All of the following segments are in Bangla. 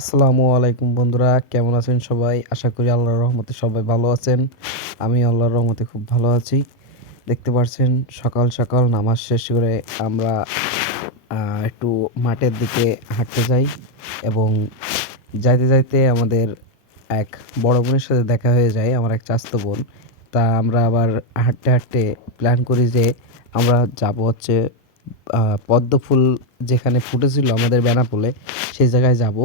আসসালামু আলাইকুম বন্ধুরা, কেমন আছেন সবাই? আশা করি আল্লাহর রহমতে সবাই ভালো আছেন। আমি আল্লাহর রহমতে খুব ভালো আছি। দেখতে পাচ্ছেন সকাল সকাল নামাজ শেষ করে আমরা একটু মাঠের দিকে হাঁটতে যাই এবং যাইতে যাইতে আমাদের এক বড় বোনের সাথে দেখা হয়ে যায়, আমার এক চাচাতো বোন। তা আমরা আবার হাঁটতে হাঁটতে প্ল্যান করি যে আমরা যাব হচ্ছে পদ্ম ফুল যেখানে ফুটেছিল আমাদের বেনাপোলে, সেই জায়গায় যাব।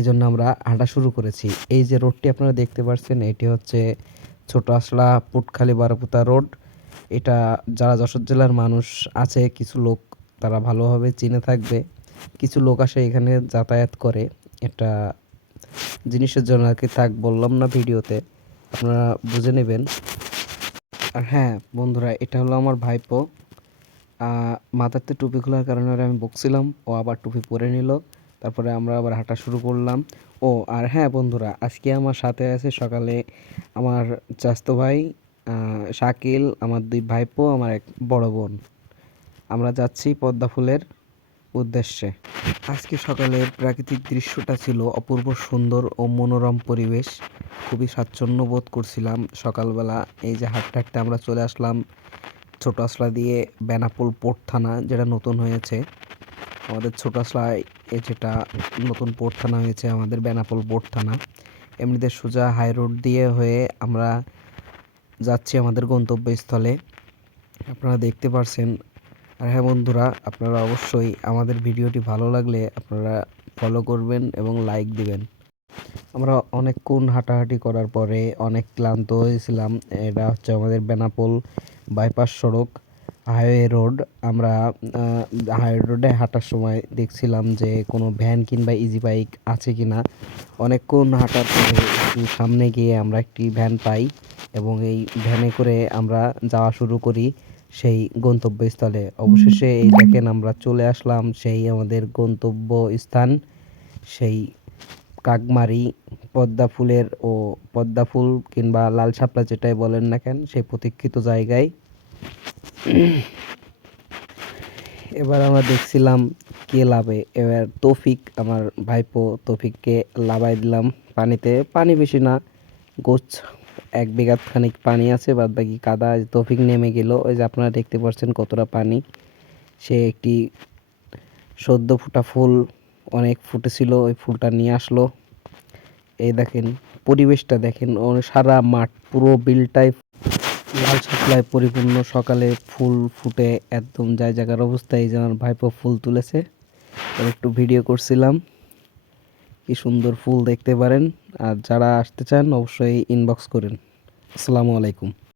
এজন্য আমরা হাঁটা শুরু করেছি। এই যে রোডটি আপনারা দেখতে পাচ্ছেন, এটি হচ্ছে ছোট আসলা পুটখালি বারোপুতা রোড। এটা যারা যশোর জেলার মানুষ আছে কিছু লোক, তারা ভালোভাবে চিনে থাকবে। কিছু লোক আসে এখানে যাতায়াত করে, এটা জিনিসের জন্য আর কি, থাক বললাম না ভিডিওতে, আপনারা বুঝে নেবেন। আর হ্যাঁ বন্ধুরা, এটা হলো আমার ভাইপো। মাথাতে টুপি খোলার কারণে ওরে আমি বকছিলাম, ও আবার টুপি পরে নিল। তারপরে আমরা আবার হাঁটা শুরু করলাম। ও আর হ্যাঁ বন্ধুরা, আজকে আমার সাথে আছে সকালে আমার চাচাতো ভাই শাকিল, আমার দুই ভাইপো, আমার এক বড় বোন। আমরা যাচ্ছি পদ্মা ফুলের উদ্দেশ্যে। আজকে সকালের প্রাকৃতিক দৃশ্যটা ছিল অপূর্ব সুন্দর ও মনোরম পরিবেশ। খুবই স্বাচ্ছন্দ্য বোধ করছিলাম সকালবেলা। এই যে হাঁটতে হাঁটতে আমরা চলে আসলাম ছোট আসলা দিয়ে বেনাপোল পোর্ট থানা, যেটা নতুন হয়েছে আমাদের ছোট আসলায়। যেটা নতুন পোর্ট থানা হয়েছে আমাদের বেনাপোল পোর্ট থানা। এমনিতে সোজা হাই রোড দিয়ে হয়ে আমরা যাচ্ছি আমাদের গন্তব্যস্থলে, আপনারা দেখতে পারছেন। আর হ্যাঁ বন্ধুরা, আপনারা অবশ্যই আমাদের ভিডিওটি ভালো লাগলে আপনারা ফলো করবেন এবং লাইক দিবেন। আমরা অনেকক্ষণ হাঁটাহাঁটি করার পরে অনেক ক্লান্ত হয়েছিলাম। এটা হচ্ছে আমাদের বেনাপোল বাইপাস সড়ক, হাইওয়ে রোড। আমরা হাইওয়ে রোডে হাঁটার সময় দেখছিলাম যে কোনো ভ্যান কিংবা ইজি বাইক আছে কি না। অনেকক্ষণ হাঁটার পরে একটু সামনে গিয়ে আমরা একটি ভ্যান পাই এবং এই ভ্যানে করে আমরা যাওয়া শুরু করি সেই গন্তব্যস্থলে। অবশেষে এই দেখেন আমরা চলে আসলাম সেই আমাদের গন্তব্য স্থান, সেই কাকমারি পদ্মা ফুলের ও পদ্মা ফুল কিংবা লাল শাপলা যেটাই বলেন না কেন, সেই প্রতীক্ষিত জায়গায়। এবার আমরা দেখছিলাম কে লাভে। এবার তৌফিক, আমার ভাইপো তৌফিককে লাভাই দিলাম পানিতে। পানি বেশি না, গোছ 1 বিঘা খানিক পানি আছে, বাদ বাকি কাদা। তৌফিক নেমে গেল, ওই যে আপনারা দেখতে পাচ্ছেন কতটা পানি। সে একটি সদ্য ফোটা ফুল, অনেক ফুটেছিল, ওই ফুলটা নিয়ে আসলো। এই দেখেন পরিবেশটা দেখেন, ও সারা মাঠ পুরো বিলটাই লাল শাপলায় পরিপূর্ণ। সকালে ফুল ফুটে একদম যায় জায়গার অবস্থা। এই যে আমার ভাইপো ফুল তুলেছে, ওর একটু ভিডিও করছিলাম। কি সুন্দর ফুল দেখতে পারেন। আর যারা আসতে চান অবশ্যই ইনবক্স করেন। আসসালামু আলাইকুম।